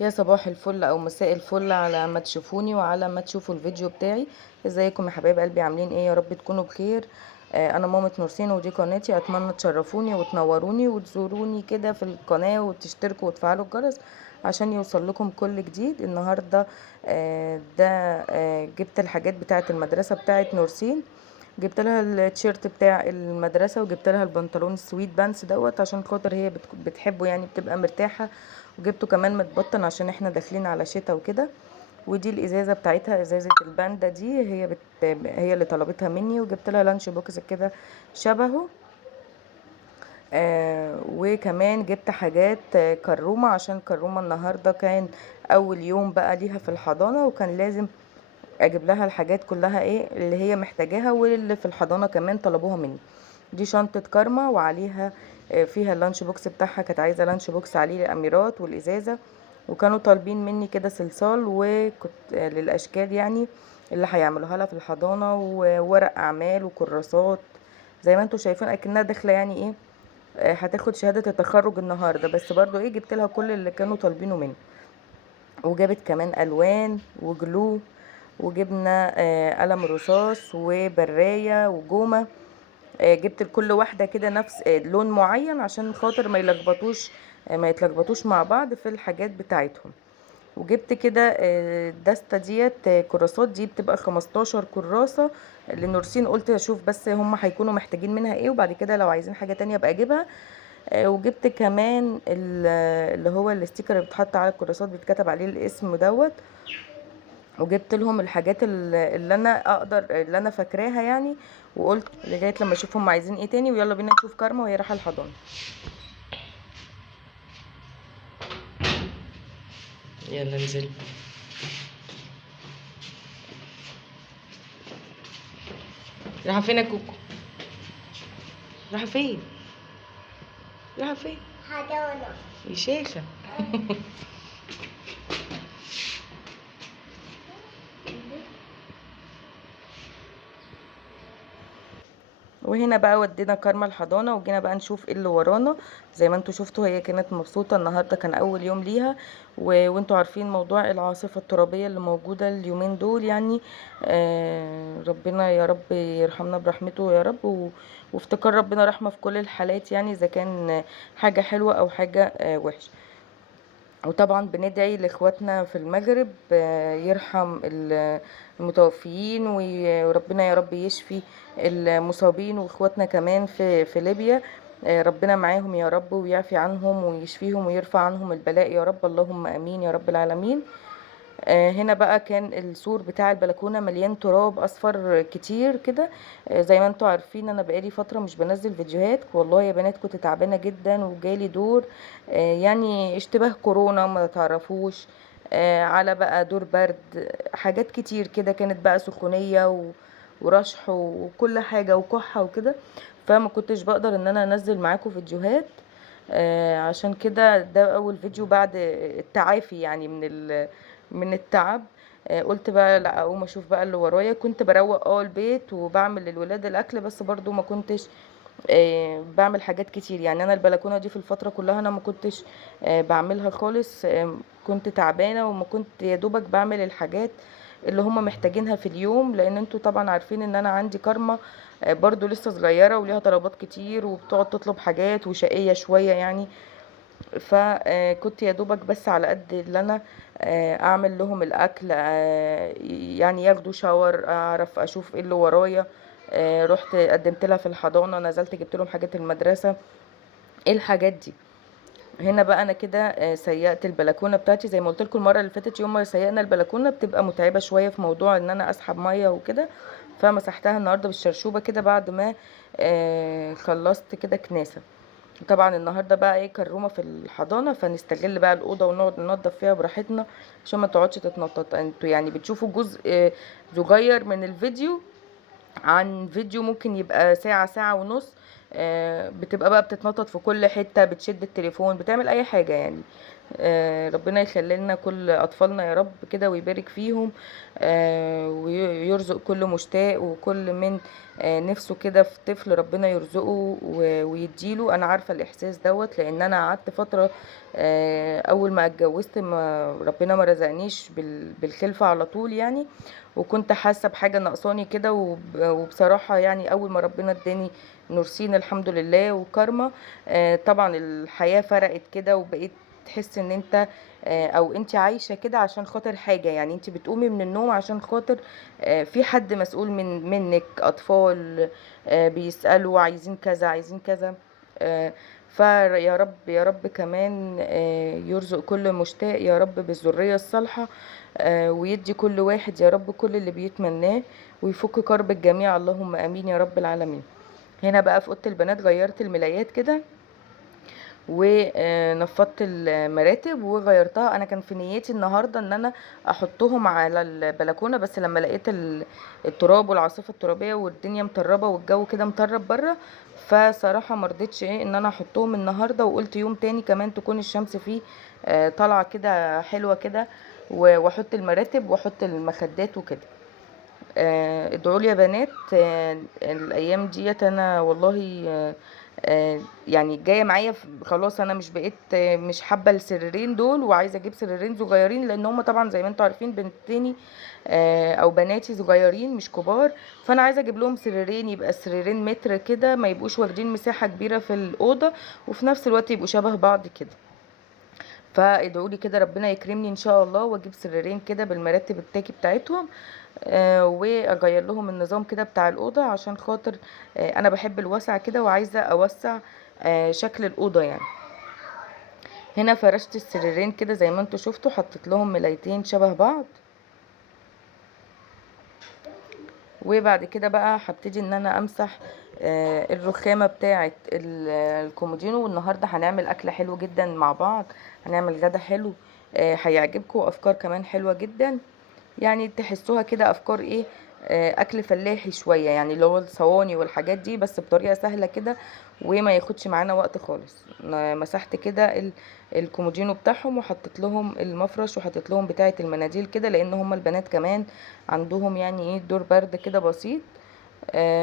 يا صباح الفل او مساء الفل على ما تشوفوني وعلى ما تشوفوا الفيديو بتاعي. ازيكم يا حبايب قلبي؟ عاملين ايه؟ يا رب تكونوا بخير. انا مامة نورسين ودي قناتي. اتمنى تشرفوني وتنوروني وتزوروني كده في القناة وتشتركوا وتفعلوا الجرس عشان يوصل لكم كل جديد. النهاردة ده جبت الحاجات بتاعة المدرسة بتاعة نورسين. جبت لها التيشيرت بتاع المدرسة وجبت لها البنطلون السويت بانس دوت عشان خاطر هي بتحبه، يعني بتبقى مرتاحة. وجبته كمان متبطن عشان احنا داخلين على شتاء وكده. ودي الازازة بتاعتها، ازازة الباندا دي هي اللي طلبتها مني، وجبت لها لانش بوكس كده شبهه. وكمان جبت حاجات كرومة، عشان كرومة النهاردة كان اول يوم بقى ليها في الحضانة، وكان لازم اجيب لها الحاجات كلها ايه اللي هي محتاجاها واللي في الحضانة كمان طلبوها مني. دي شنطة كارما وعليها فيها اللانش بوكس بتاعها، كانت عايزة لانش بوكس عليه الاميرات والازازة. وكانوا طالبين مني كده صلصال وكنت للاشكال يعني اللي هيعملوها لها في الحضانة، وورق اعمال وكراسات زي ما انتوا شايفين اكنها داخلة يعني ايه. هتاخد شهادة التخرج النهاردة، بس برضو ايه جبت لها كل اللي كانوا طالبينه مني. وجابت كمان الوان وجلو، وجبنا قلم رصاص وبراية وجومة. جبت لكل واحدة كده نفس لون معين عشان خاطر ما يتلخبطوش مع بعض في الحاجات بتاعتهم. وجبت كده الدستة ديت كراسات، دي بتبقى 15 كراسة لنورسين. قلت اشوف بس هم هيكونوا محتاجين منها ايه، وبعد كده لو عايزين حاجة تانية ابقى اجيبها. وجبت كمان اللي هو الستيكر اللي بيتحط على الكراسات بيتكتب عليه الاسم دوت. وجبت لهم الحاجات اللي انا فاكراها يعني. وقلت لغايه لما اشوف هم عايزين ايه تاني، ويلا بينا نشوف كارما وهي رايحه الحضانه. يلا ننزل. رايحه فين يا كوكو؟ رايحه فين؟ رايحه فين؟ حضانه يا شيخه. وهنا بقى ودينا كارما الحضانه، وجينا بقى نشوف ايه اللي ورانا. زي ما انتوا شفتوا هي كانت مبسوطه النهارده، كان اول يوم ليها. وانتوا عارفين موضوع العاصفه الترابيه اللي موجوده اليومين دول يعني. ربنا يا رب يرحمنا برحمته يا رب. وافتكار ربنا رحمه في كل الحالات، يعني اذا كان حاجه حلوه او حاجه وحشه. وطبعا بندعي لاخواتنا في المغرب يرحم المتوفيين، وربنا يا رب يشفي المصابين، واخواتنا كمان في ليبيا. ربنا معاهم يا رب، ويعفي عنهم ويشفيهم ويرفع عنهم البلاء يا رب، اللهم امين يا رب العالمين. هنا بقى كان السور بتاع البلكونه مليان تراب اصفر كتير كده. زي ما انتوا عارفين انا بقالي فتره مش بنزل فيديوهات، والله يا بنات كنت تعبانه جدا وجالي دور يعني اشتباه كورونا ما تعرفوش. على بقى دور برد، حاجات كتير كده كانت بقى سخونيه ورشح وكل حاجه وكحه وكده. فما كنتش بقدر ان انا انزل معاكم فيديوهات. عشان كده ده اول فيديو بعد التعافي يعني من التعب. قلت بقى لا اقوم اشوف بقى اللي ورايا. كنت بروق البيت وبعمل للولاد الاكل، بس برضو ما كنتش بعمل حاجات كتير يعني. انا البلكونه دي في الفتره كلها انا ما كنتش بعملها خالص. كنت تعبانه وما كنت يا دوبك بعمل الحاجات اللي هم محتاجينها في اليوم، لان انتوا طبعا عارفين ان انا عندي كارما برضو لسه صغيره وليها طلبات كتير وبتقعد تطلب حاجات وشقيه شويه يعني. فكنت يا دوبك بس على قد اللي انا اعمل لهم الاكل، يعني ياخدوا شاور، اعرف اشوف ايه اللي ورايا. رحت قدمت لها في الحضانة، نزلت جبت لهم حاجات المدرسة، ايه الحاجات دي. هنا بقى انا كده سيقت البلكونه بتاعتي زي ما قلت لكم المره اللي فاتت. يوم ما سيقنا البلكونه بتبقى متعبه شويه في موضوع ان انا اسحب ميه وكده. فمسحتها النهارده بالشرشوبه كده بعد ما خلصت كده كناسه. طبعا النهارده بقى ايه كرومه في الحضانه، فنستغل بقى الاوضه ونقعد ننضف فيها براحتنا عشان ما تقعدش تتنطط. انتوا يعني بتشوفوا جزء صغير من الفيديو عن فيديو ممكن يبقى ساعة ساعة ونص. بتبقى بقى بتتنطط في كل حتة، بتشد التليفون، بتعمل اي حاجة يعني. ربنا يخلي لنا كل اطفالنا يا رب كده ويبارك فيهم، ويرزق كل مشتاق وكل من نفسه كده في طفل ربنا يرزقه ويديله. انا عارفه الاحساس دوت، لان انا قعدت فتره اول ما اتجوزت ما ربنا ما رزقنيش بالخلفه على طول يعني، وكنت حاسه بحاجه ناقصاني كده، وبصراحه يعني اول ما ربنا اداني نورسين الحمد لله وكارما، طبعا الحياه فرقت كده، وبقيت تحس ان انت او انت عايشه كده عشان خاطر حاجه، يعني انت بتقومي من النوم عشان خاطر في حد مسؤول منك، اطفال بيسالوا عايزين كذا عايزين كذا. آه، فيا رب يا رب كمان يرزق كل مشتاق يا رب بالذريه الصالحه، ويدي كل واحد يا رب كل اللي بيتمناه، ويفك كرب الجميع، اللهم امين يا رب العالمين. هنا بقى في اوضه البنات غيرت الملايات كده، ونفضت المراتب وغيرتها. انا كان في نيتي النهارده ان انا احطهم على البلكونه، بس لما لقيت التراب والعاصفه الترابيه والدنيا مطربه والجو كده مطرب بره، فصراحه مرضتش ان انا احطهم النهارده، وقلت يوم تاني كمان تكون الشمس فيه طالعه كده حلوه كده، واحط المراتب واحط المخدات وكده. ادعوا لي يا بنات. الايام ديت انا والله يعني جايه معايا خلاص، انا مش بقيت مش حابه السريرين دول، وعايزه اجيب سريرين صغيرين، لان هم طبعا زي ما انتوا عارفين بنتين او بناتي صغيرين مش كبار، فانا عايزه اجيب لهم سريرين، يبقى السريرين متر كده، ما يبقوش واخدين مساحه كبيره في الاوضه، وفي نفس الوقت يبقوا شبه بعض كده. فادعوا لي كده ربنا يكرمني ان شاء الله، واجيب سريرين كده بالمراتب التاكي بتاعتهم، واغير لهم النظام كده بتاع الاوضه، عشان خاطر انا بحب الوسع كده، وعايزه اوسع شكل الاوضه يعني. هنا فرشت السريرين كده زي ما انتوا شفتوا، حطيت لهم ملايتين شبه بعض، وبعد كده بقى هبتدي ان انا امسح الرخامه بتاعه الكومودينو. والنهارده هنعمل اكله حلوه جدا مع بعض، هنعمل غدا حلو هيعجبكم، افكار كمان حلوه جدا، يعني تحسوها كده افكار ايه، اكل فلاحي شويه، يعني اللي هو الصواني والحاجات دي، بس بطريقه سهله كده وما ياخدش معانا وقت خالص. مسحت كده الكومودينو بتاعهم، وحطيت لهم المفرش، وحطيت لهم بتاعه المناديل كده، لان هم البنات كمان عندهم يعني ايه دور برد كده بسيط.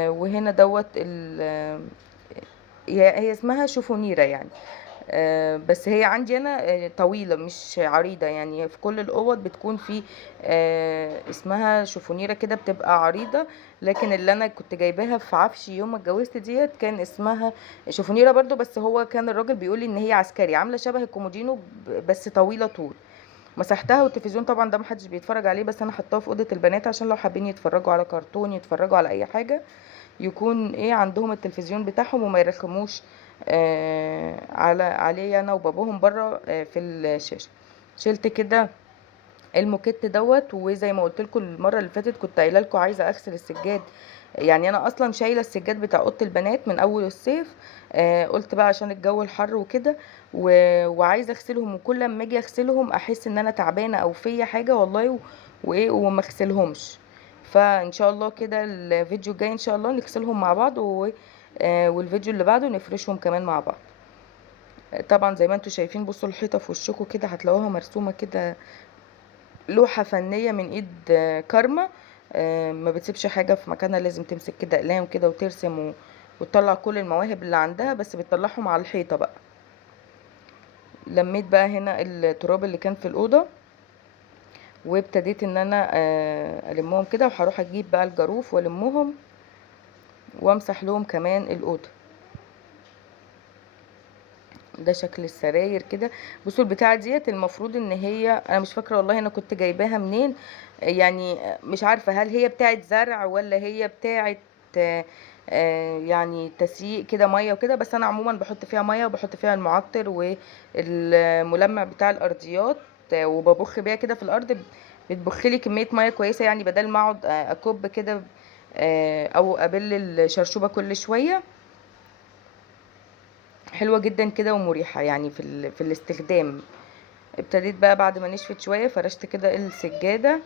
وهنا دوت هي اسمها شوفونيرة يعني، بس هي عندي انا طويلة مش عريضة، يعني في كل الاوض بتكون في اسمها شوفونيرة كده بتبقى عريضة، لكن اللي انا كنت جايباها في عفشي يوم ما اتجوزت ديت كان اسمها شوفونيرة برضو، بس هو كان الراجل بيقولي ان هي عسكري، عاملة شبه الكومودينو بس طويلة طول. مسحتها، والتلفزيون طبعا ده محدش بيتفرج عليه، بس انا حطاه في اوضه البنات عشان لو حابين يتفرجوا على كرتون، يتفرجوا على اي حاجه، يكون ايه عندهم التلفزيون بتاعهم، وما يرخموش عليه انا وباباهم بره في الشاشه. شلت كده الموكيت دوت، وزي ما قلت لكم المره اللي فاتت كنت قايله لكم عايزه اغسل السجاد، يعني انا اصلا شايله السجاد بتاع اوضه البنات من اول الصيف، قلت بقى عشان الجو الحر وكده، وعايزه اغسلهم، وكل ما اجي اغسلهم احس ان انا تعبانه او فيا حاجه والله، وايه وما اغسلهمش. فان شاء الله كده الفيديو الجاي ان شاء الله نغسلهم مع بعض، والفيديو اللي بعده نفرشهم كمان مع بعض. طبعا زي ما انتم شايفين، بصوا الحيطه في وشكم كده هتلاقوها مرسومه كده لوحة فنية من ايد كارما، ما بتسيبش حاجة في مكانها، لازم تمسك كده اقلام كده وترسم وتطلع كل المواهب اللي عندها، بس بتطلعهم على الحيطة بقى. لميت بقى هنا التراب اللي كان في الأوضة، وابتديت ان انا المهم كده، وهروح اجيب بقى الجاروف والمهم وامسح لهم كمان الأوضة. ده شكل السراير كده. بصوا البتاعه ديت المفروض ان هي، انا مش فاكره والله انا كنت جايباها منين، يعني مش عارفه هل هي بتاعه زرع ولا هي بتاعه يعني تسييق كده ميه وكده، بس انا عموما بحط فيها ميه، وبحط فيها المعطر والملمع بتاع الارضيات، وببخ بيها كده في الارض، بتبخلي كميه ميه كويسه، يعني بدل ما اقعد اكب كده او ابل الشرشوبه كل شويه. حلوة جدا كده ومريحة يعني في الاستخدام. ابتديت بقى بعد ما نشفت شوية فرشت كده السجادة،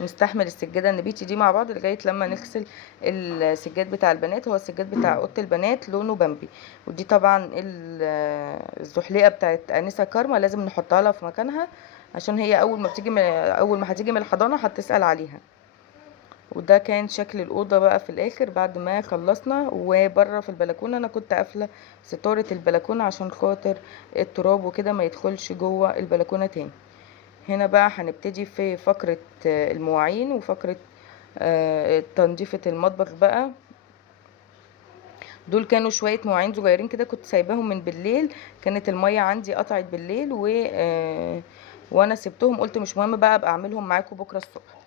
نستحمل السجادة النبيتي دي مع بعض لغاية لما نغسل السجاد بتاع البنات. هو السجاد بتاع اوضة البنات لونه بامبي، ودي طبعا الزحليقة بتاعت انسة كارما لازم نحطها لها في مكانها، عشان هي اول ما هتيجي من الحضانة هتسأل عليها. وده كان شكل الأوضة بقى في الآخر بعد ما خلصنا. وبره في البلكونة أنا كنت قافلة ستارة البلكونة عشان خاطر التراب وكده ما يدخلش جوه البلكونة تاني. هنا بقى هنبتدي في فقرة المواعين وفقرة تنظيفة المطبخ بقى. دول كانوا شوية مواعين صغيرين كده كنت سايباهم من بالليل، كانت المية عندي قطعت بالليل وانا سبتهم، قلت مش مهم بقى ابقى اعملهم معاكم بكرة الصبح،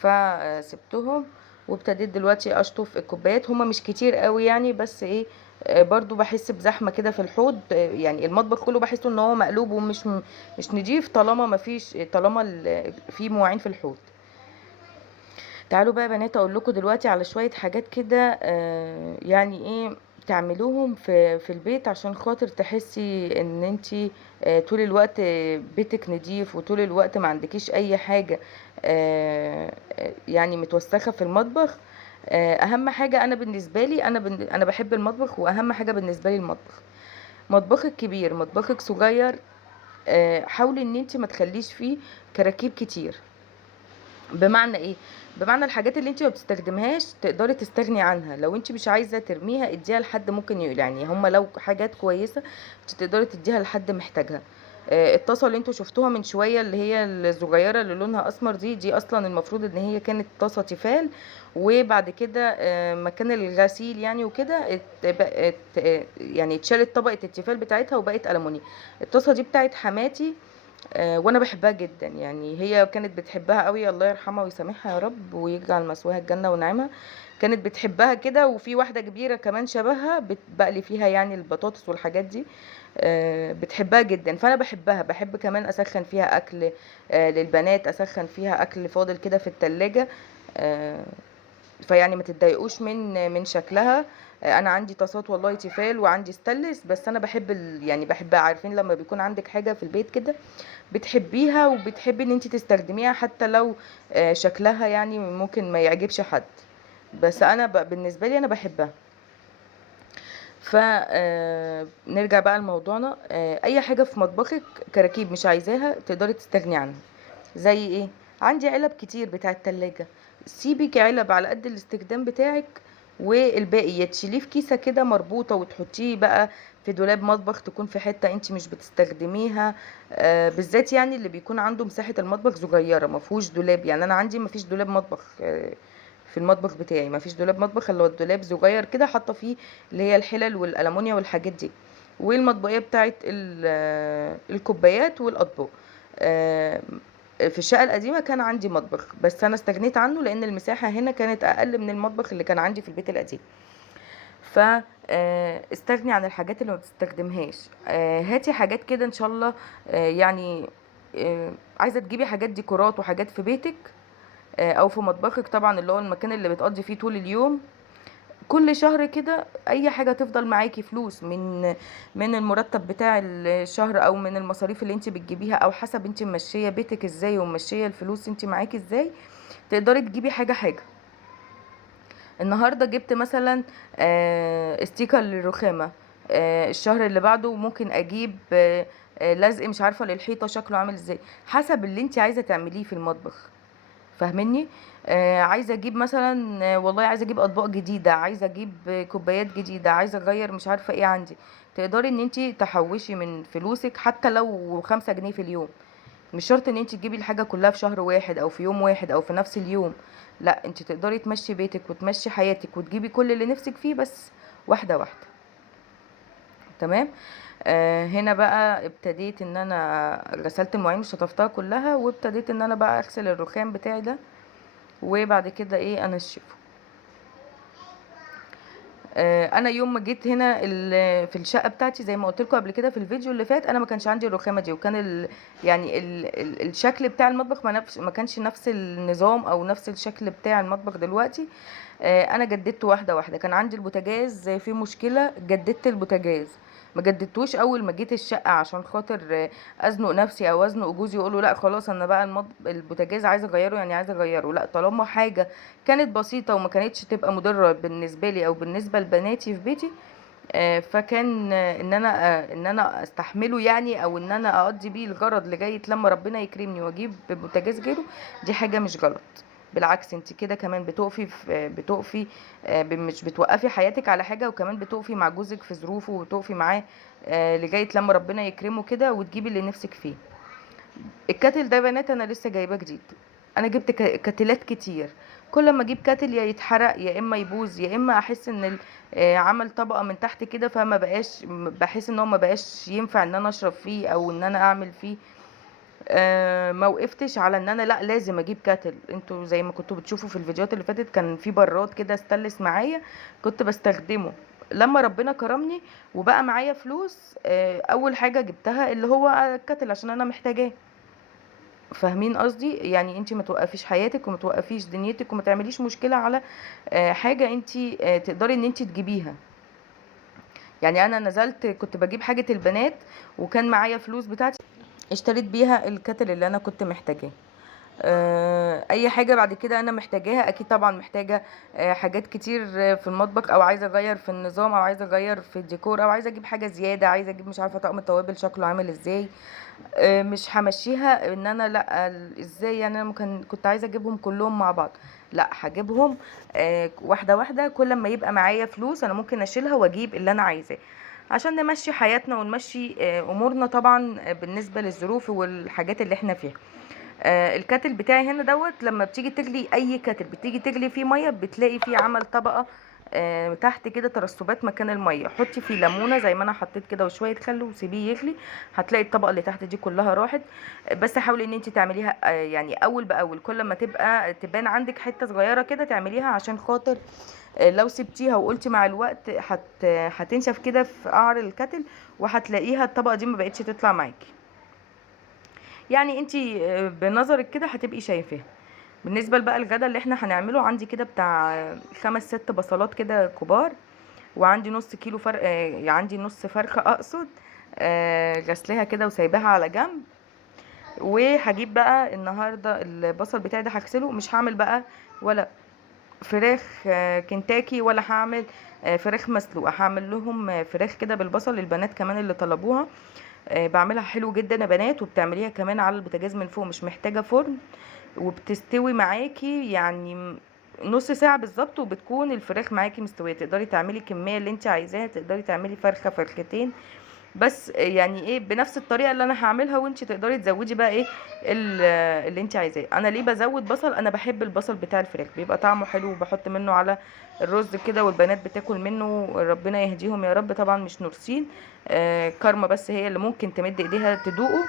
فسبتهم. وابتديت دلوقتي اشطف الكوبايات، هما مش كتير قوي يعني، بس ايه برضو بحس بزحمه كده في الحوض. يعني المطبخ كله بحسه ان هو مقلوب مش نضيف طالما في مواعين في الحوض. تعالوا بقى يا بنات اقول لكم دلوقتي على شويه حاجات كده يعني ايه تعملوهم في البيت عشان خاطر تحسي ان انتي طول الوقت بيتك نضيف، وطول الوقت ما عندكيش اي حاجه يعني متوسخه في المطبخ. اهم حاجه انا بالنسبه لي انا بحب المطبخ، واهم حاجه بالنسبه لي المطبخ. مطبخك كبير مطبخك صغير، حاولي ان انتي ما تخليش فيه كراكيب كتير. بمعنى ايه؟ بمعنى الحاجات اللي انت ما بتستخدمهاش تقدري تستغني عنها، لو انت مش عايزه ترميها اديها لحد ممكن يعني هما لو حاجات كويسه انت تقدري تديها لحد محتاجها. الطاسه اللي انتوا شفتوها من شويه اللي هي الصغيره اللي لونها اسمر دي اصلا المفروض ان هي كانت طاسه تيفال، وبعد كده مكان الغسيل يعني وكده بقت يعني اتشالت طبقه التيفال بتاعتها وبقت ألموني. الطاسه دي بتاعت حماتي، وانا بحبها جدا، يعني هي كانت بتحبها قوي، الله يرحمها ويسامحها يا رب ويجعل مثواها الجنة ونعيمها. كانت بتحبها كده، وفي واحدة كبيرة كمان شبهها بتبقلي فيها يعني البطاطس والحاجات دي. بتحبها جدا، فانا بحب كمان اسخن فيها اكل للبنات، اسخن فيها اكل فاضل كده في التلاجة. آه، فيعني ما تتضايقوش من شكلها. انا عندي طاسات والله تيفال وعندي ستانلس، بس انا بحب يعني بحبها. عارفين لما بيكون عندك حاجة في البيت كده بتحبيها وبتحبي ان انت تستخدميها حتى لو شكلها يعني ممكن ما يعجبش حد، بس انا بالنسبه لي انا بحبها. فنرجع بقى لموضوعنا. اي حاجه في مطبخك كراكيب مش عايزاها تقدري تستغني عنها. زي ايه؟ عندي علب كتير بتاعه التلاجة، سيبك علب على قد الاستخدام بتاعك، والباقي يا تشيليه في كيسه كده مربوطه وتحطيه بقى في دولاب مطبخ، تكون في حته انت مش بتستخدميها. بالذات يعني اللي بيكون عنده مساحه المطبخ صغيره ما فيهوش دولاب، يعني انا عندي ما فيش دولاب مطبخ في المطبخ بتاعي، ما فيش دولاب مطبخ الا الدولاب صغير كده حاطه فيه اللي هي الحلل والألمونيا والحاجات دي، والمطبقيه بتاعت الكوبايات والاطباق. آه، في الشقة القديمة كان عندي مطبخ، بس أنا استغنيت عنه لأن المساحة هنا كانت أقل من المطبخ اللي كان عندي في البيت القديم. ف استغني عن الحاجات اللي ما بتستخدمهاش. هاتي حاجات كده إن شاء الله. يعني عايزة تجيبي حاجات ديكورات وحاجات في بيتك أو في مطبخك طبعا، اللي هو المكان اللي بتقضي فيه طول اليوم. كل شهر كده اي حاجه تفضل معاكي فلوس من المرتب بتاع الشهر، او من المصاريف اللي انت بتجيبيها، او حسب انت ماشيه بيتك ازاي وماشيه الفلوس انت معاكي ازاي، تقدري تجيبي حاجه حاجه. النهارده جبت مثلا استيكر للرخامه، الشهر اللي بعده ممكن اجيب لزق مش عارفه للحيطه شكله عامل ازاي، حسب اللي انت عايزه تعمليه في المطبخ. فاهمني؟ عايزه اجيب مثلا والله عايزه اجيب اطباق جديده، عايزه اجيب كوبايات جديده، عايزه اغير مش عارفه ايه عندي. تقدري ان انت تحوشي من فلوسك حتى لو 5 جنيه في اليوم. مش شرط ان انت تجيبي الحاجه كلها في شهر واحد او في يوم واحد او في نفس اليوم، لا انت تقدري تمشي بيتك وتمشي حياتك وتجيبي كل اللي نفسك فيه، بس واحده واحده. تمام. هنا بقى ابتديت ان انا غسلت المواعين وشطفتها كلها، وابتديت ان انا بقى اغسل الرخام بتاعي ده، وبعد كده ايه انشفه. انا يوم ما جيت هنا في الشقه بتاعتي زي ما قلت لكم قبل كده في الفيديو اللي فات، انا ما كانش عندي الرخامه دي، وكان يعني الشكل بتاع المطبخ ما كانش نفس النظام او نفس الشكل بتاع المطبخ دلوقتي. انا جددته واحده واحده. كان عندي البوتاجاز فيه مشكله، جددت البوتاجاز. ما جددتوش اول ما جيت الشقه عشان خاطر ازنق نفسي او ازنق جوزي يقوله لا خلاص انا بقى البوتاجاز عايزه اغيره، يعني عايزه اغيره. لا، طالما حاجه كانت بسيطه وما كانتش تبقى مضره بالنسبه لي او بالنسبه لبناتي في بيتي، فكان ان انا استحمله يعني، او ان انا اقضي بيه الغرض لغايه لما ربنا يكرمني واجيب بوتاجاز غيره. دي حاجه مش غلط، بالعكس انت كده كمان بتقفي مش بتوقفي حياتك على حاجه، وكمان بتقفي مع جوزك في ظروفه وتقفي معاه لغايه لما ربنا يكرمه كده وتجيبي اللي نفسك فيه. الكاتل ده يا بنات انا لسه جايباه جديد. انا جبت كاتلات كتير، كل ما اجيب كاتل يا يتحرق يا اما يبوظ يا اما احس ان عمل طبقه من تحت كده، فما بقاش بحس ان هو ما بقاش ينفع ان انا اشرب فيه او ان انا اعمل فيه. ما وقفتش على ان انا لا لازم اجيب كاتل. انتوا زي ما كنتوا بتشوفوا في الفيديوهات اللي فاتت كان في براد كده استلس معايا كنت بستخدمه. لما ربنا كرمني وبقى معايا فلوس، اول حاجه جبتها اللي هو الكاتل عشان انا محتاجاه. فاهمين قصدي؟ يعني انت ما توقفيش حياتك وما توقفيش دنيتك وما تعمليش مشكله على حاجه انت تقدري ان انت تجيبيها. يعني انا نزلت كنت بجيب حاجه البنات وكان معايا فلوس بتاعتي، اشتريت بيها الكاتل اللي انا كنت محتاجاه. اي حاجه بعد كده انا محتاجاها اكيد طبعا محتاجه حاجات كتير في المطبخ، او عايزه اغير في النظام، او عايزه اغير في الديكور، او عايزه اجيب حاجه زياده، عايزه اجيب مش عارفه طقم التوابل شكله عامل ازاي. مش همشيها ان انا لا ازاي يعني انا ممكن كنت عايزه اجيبهم كلهم مع بعض. لا، هجيبهم واحده واحده. كل ما يبقى معايا فلوس انا ممكن اشيلها واجيب اللي انا عايزاه عشان نمشي حياتنا ونمشي امورنا طبعا بالنسبه للظروف والحاجات اللي احنا فيها. الكاتل بتاعي هنا لما بتيجي تغلي اي كاتل بتيجي تغلي فيه ميه بتلاقي فيه عمل طبقه تحت كده ترسبات مكان الميه. حطي فيه ليمونه زي ما انا حطيت كده وشويه خل وسيبيه يغلي، هتلاقي الطبقه اللي تحت دي كلها راحت. بس حاولي ان انت تعمليها يعني اول باول، كل ما تبان عندك حته صغيره كده تعمليها عشان خاطر لو سبتيها وقلتي مع الوقت هتنشف كده في قعر الكاتل وهتلاقيها الطبقه دي ما بقتش تطلع معاكي. يعني انتي بنظرك كده هتبقي شايفاها. بالنسبه بقى الغدا اللي احنا هنعمله، عندي كده بتاع 5 6 بصلات كده كبار، وعندي نص كيلو فرق عندي نص فرخه اقصد غسلها كده وسايباها على جنب. وهجيب بقى النهارده البصل بتاعي ده هغسله، مش هعمل بقى ولا فراخ كنتاكي ولا هعمل فراخ مسلوقه، هعمل لهم فراخ كده بالبصل. البنات كمان اللي طلبوها بعملها حلو جدا يا بنات، وبتعمليها كمان على البوتاجاز من فوق مش محتاجه فرن، وبتستوي معاكي يعني نص ساعة بالظبط وبتكون الفراخ معاكي مستوية. تقدري تعملي الكمية اللي انت عايزاها، تقدري تعملي فرخة فرختين، بس يعني ايه بنفس الطريقة اللي انا هعملها، وانت تقدري تزودي بقى ايه اللي انت عايزاه. انا ليه بزود بصل؟ انا بحب البصل بتاع الفراخ بيبقى طعمه حلو، وبحط منه على الرز كده والبنات بتاكل منه ربنا يهديهم يا رب. طبعا مش نورسين، كارما بس هي اللي ممكن تمد ايديها تدوقه،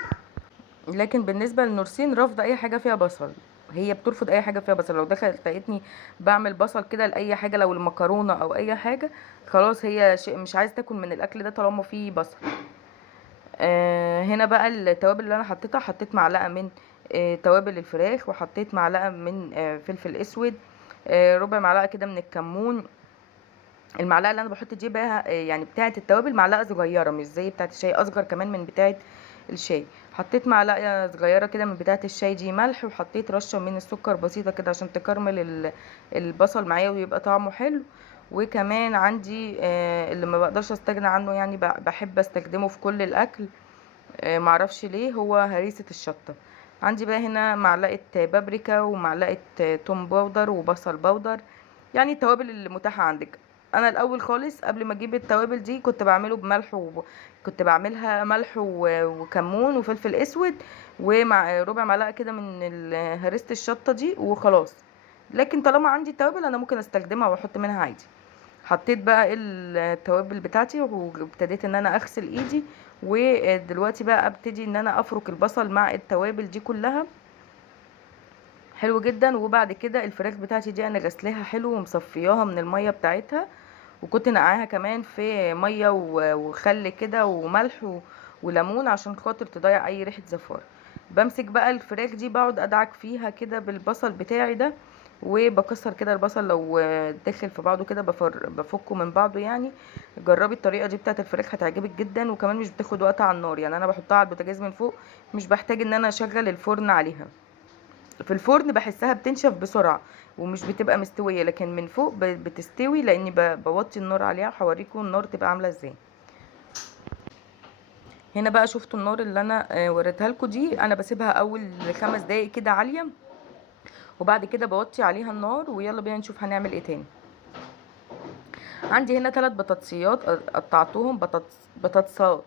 لكن بالنسبه لنورسين رافضه اي حاجه فيها بصل. هي بترفض اي حاجه فيها بصل. لو دخلت لقيتني بعمل بصل كده لاي حاجه، لو المكرونه او اي حاجه، خلاص هي مش عايزه تاكل من الاكل ده طالما فيه بصل. هنا بقى التوابل اللي انا حطيتها، حطيت معلقه من توابل الفراخ، وحطيت معلقه من فلفل اسود، ربع معلقه كده من الكمون. المعلقه اللي انا بحط دي بقى يعني بتاعه التوابل معلقه صغيره، مش زي بتاعه الشاي، اصغر كمان من بتاعه الشاي. حطيت معلقه صغيره كده من بتاعه الشاي دي ملح، وحطيت رشه من السكر بسيطه كده عشان تكرمل البصل معايا ويبقى طعمه حلو. وكمان عندي اللي ما بقدرش استغنى عنه، يعني بحب استخدمه في كل الاكل، معرفش ليه، هو هريسه الشطه. عندي بقى هنا معلقه بابريكا ومعلقه توم باودر وبصل باودر، يعني التوابل اللي متاحه عندك. انا الاول خالص قبل ما اجيب التوابل دي كنت بعمله بملح كنت بعملها ملح وكمون وفلفل اسود ومع ربع معلقه كده من هريسه الشطه دي وخلاص. لكن طالما عندي التوابل انا ممكن استخدمها واحط منها عادي. حطيت بقى التوابل بتاعتي وابتديت ان انا اغسل ايدي، ودلوقتي بقى ابتدي ان انا افرك البصل مع التوابل دي كلها حلو جدا. وبعد كده الفراخ بتاعتي دي انا غسلاها حلو ومصفياها من الميه بتاعتها، وكنت نقعاها كمان في ميه وخل كده وملح وليمون عشان خاطر تضيع اي ريحه زفاره. بمسك بقى الفراخ دي بقعد ادعك فيها كده بالبصل بتاعي ده وبكسر كده البصل لو داخل في بعضه كده بفكه من بعضه يعني. جربي الطريقه دي بتاعه الفراخ هتعجبك جدا، وكمان مش بتاخد وقت على النار، يعني انا بحطها على البوتاجاز من فوق، مش بحتاج ان انا اشغل الفرن عليها. في الفرن بحسها بتنشف بسرعه ومش بتبقى مستويه، لكن من فوق بتستوي، لاني بوطي النار عليها. هوريكم النار تبقى عامله ازاي. هنا بقى شفتوا النار اللي انا وريتها لكم دي، انا بسيبها اول 5 دقايق كده عاليه، وبعد كده بوطي عليها النار. ويلا بينا نشوف هنعمل ايه تاني. عندي هنا 3 بطاطسيات قطعتهم بطاطسات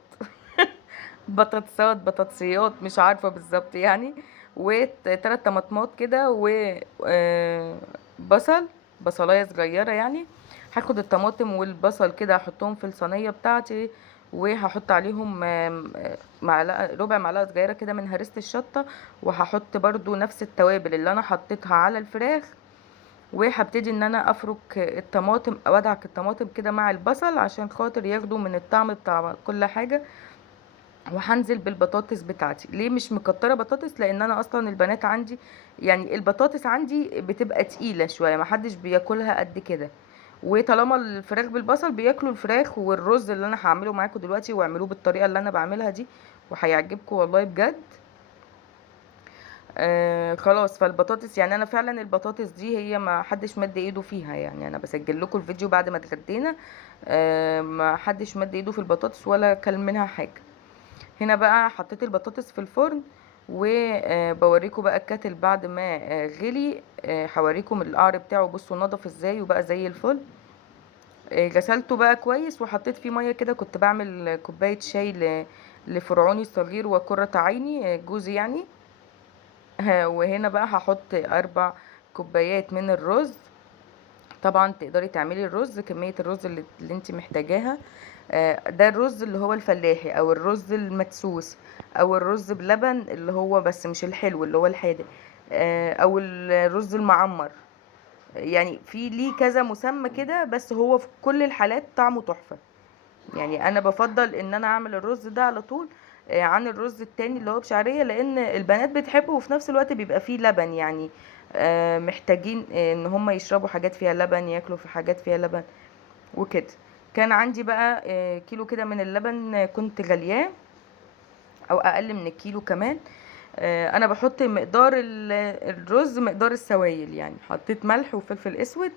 بطاطسيات مش عارفه بالظبط يعني. و3 طماطمات كده، و بصل بصلايه صغيره يعني. هاخد الطماطم والبصل كده احطهم في الصينيه بتاعتي، وهحط عليهم معلقه ربع معلقه صغيره كده من هريسه الشطه، وهحط برضو نفس التوابل اللي انا حطيتها على الفراخ. وهبتدي ان انا افرك الطماطم او ادعك الطماطم كده مع البصل عشان خاطر ياخدوا من الطعم بتاع كل حاجه. وهنزل بالبطاطس بتاعتي. ليه مش مكتره بطاطس؟ لان انا اصلا البنات عندي يعني البطاطس عندي بتبقى تقيله شويه، محدش بياكلها قد كده. وطالما الفراخ بالبصل بياكلوا الفراخ والرز اللي انا هعمله معاكم دلوقتي، واعملوه بالطريقه اللي انا بعملها دي وهيعجبكم والله بجد. خلاص، فالبطاطس يعني انا فعلا البطاطس دي هي ما حدش مد ايده فيها، يعني انا بسجل لكم الفيديو بعد ما اتغدينا. ما حدش مد ايده في البطاطس ولا كل منها حاجه. هنا بقى حطيت البطاطس في الفرن، وبوريكم بقى الكاتل بعد ما غلي. هوريكم القعر بتاعه، بصوا نضف ازاي وبقى زي الفل. غسلته بقى كويس وحطيت فيه ميه كده. كنت بعمل كوبايه شاي لفرعوني الصغير وقرة عيني جوزي يعني. وهنا بقى هحط 4 كوبايات من الرز. طبعا تقدري تعملي الرز كمية الرز اللي انت محتاجاها. ده الرز اللي هو الفلاحي، او الرز المدسوس، او الرز بلبن اللي هو بس مش الحلو اللي هو الحادق، او الرز المعمر. يعني في ليه كذا مسمى كده، بس هو في كل الحالات طعمه تحفة. يعني انا بفضل ان انا اعمل الرز ده على طول عن الرز التاني اللي هو بشعرية، لان البنات بتحبه وفي نفس الوقت بيبقى فيه لبن يعني. محتاجين ان هم يشربوا حاجات فيها لبن، ياكلوا في حاجات فيها لبن وكده. كان عندي بقى كيلو كده من اللبن كنت غلياه، او اقل من الكيلو كمان. انا بحط مقدار الرز مقدار السوائل، يعني حطيت ملح وفلفل اسود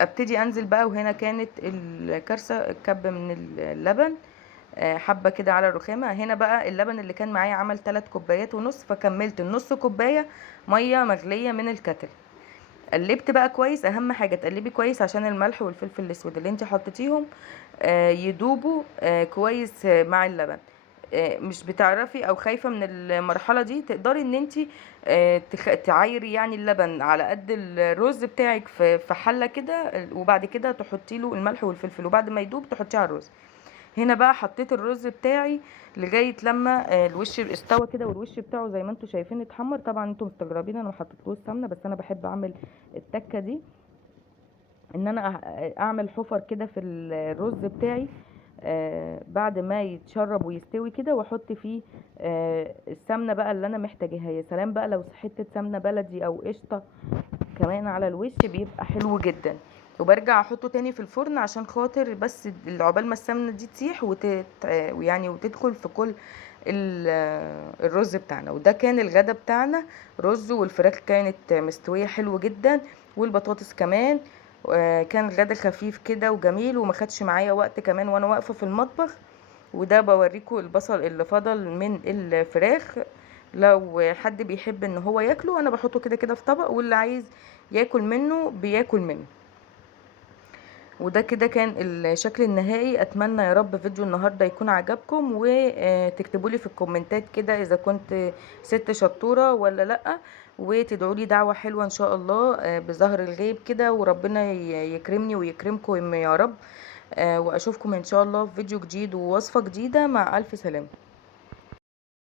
ابتدي انزل بقى. وهنا كانت الكارثه كب من اللبن حبه كده على الرخامه. هنا بقى اللبن اللي كان معايا عمل 3 كوبايات ونص، فكملت النص كوبايه ميه مغليه من الكتل. قلبت بقى كويس. اهم حاجه تقلبي كويس عشان الملح والفلفل الاسود اللي انت حطيتيهم يدوبوا كويس مع اللبن. مش بتعرفي او خايفه من المرحله دي، تقدري ان انت تعايري يعني اللبن على قد الرز بتاعك في حله كده، وبعد كده تحطي له الملح والفلفل، وبعد ما يدوب تحطيه على الرز. هنا بقى حطيت الرز بتاعي لغايه لما الوش استوى كده، والوش بتاعه زي ما انتم شايفين اتحمر. طبعا انتم مستغربين انا ما حطيتلوش سمنه، بس انا بحب اعمل التكه دي، ان انا اعمل حفر كده في الرز بتاعي بعد ما يتشرب ويستوي كده، واحط فيه السمنه بقى اللي انا محتاجاها. يا سلام بقى لو حته سمنه بلدي او قشطه كمان على الوش، بيبقى حلو جدا. وبرجع احطه تاني في الفرن عشان خاطر بس عقبال ما السمنه دي تسيح يعني وتدخل في كل الرز بتاعنا. وده كان الغدا بتاعنا، رز والفراخ كانت مستويه حلو جدا، والبطاطس كمان. كان غدا خفيف كده وجميل، وما خدش معايا وقت كمان وانا واقفه في المطبخ. وده بوريكم البصل اللي فضل من الفراخ، لو حد بيحب ان هو ياكله انا بحطه كده كده في طبق، واللي عايز ياكل منه بياكل منه. وده كده كان الشكل النهائي. اتمنى يا رب فيديو النهارده يكون عجبكم، وتكتبوا لي في الكومنتات كده اذا كنت ست شطوره ولا لا، وتدعوا لي دعوه حلوه ان شاء الله بظهر الغيب كده، وربنا يكرمني ويكرمكم يا رب. واشوفكم ان شاء الله في فيديو جديد ووصفه جديده. مع الف سلامه.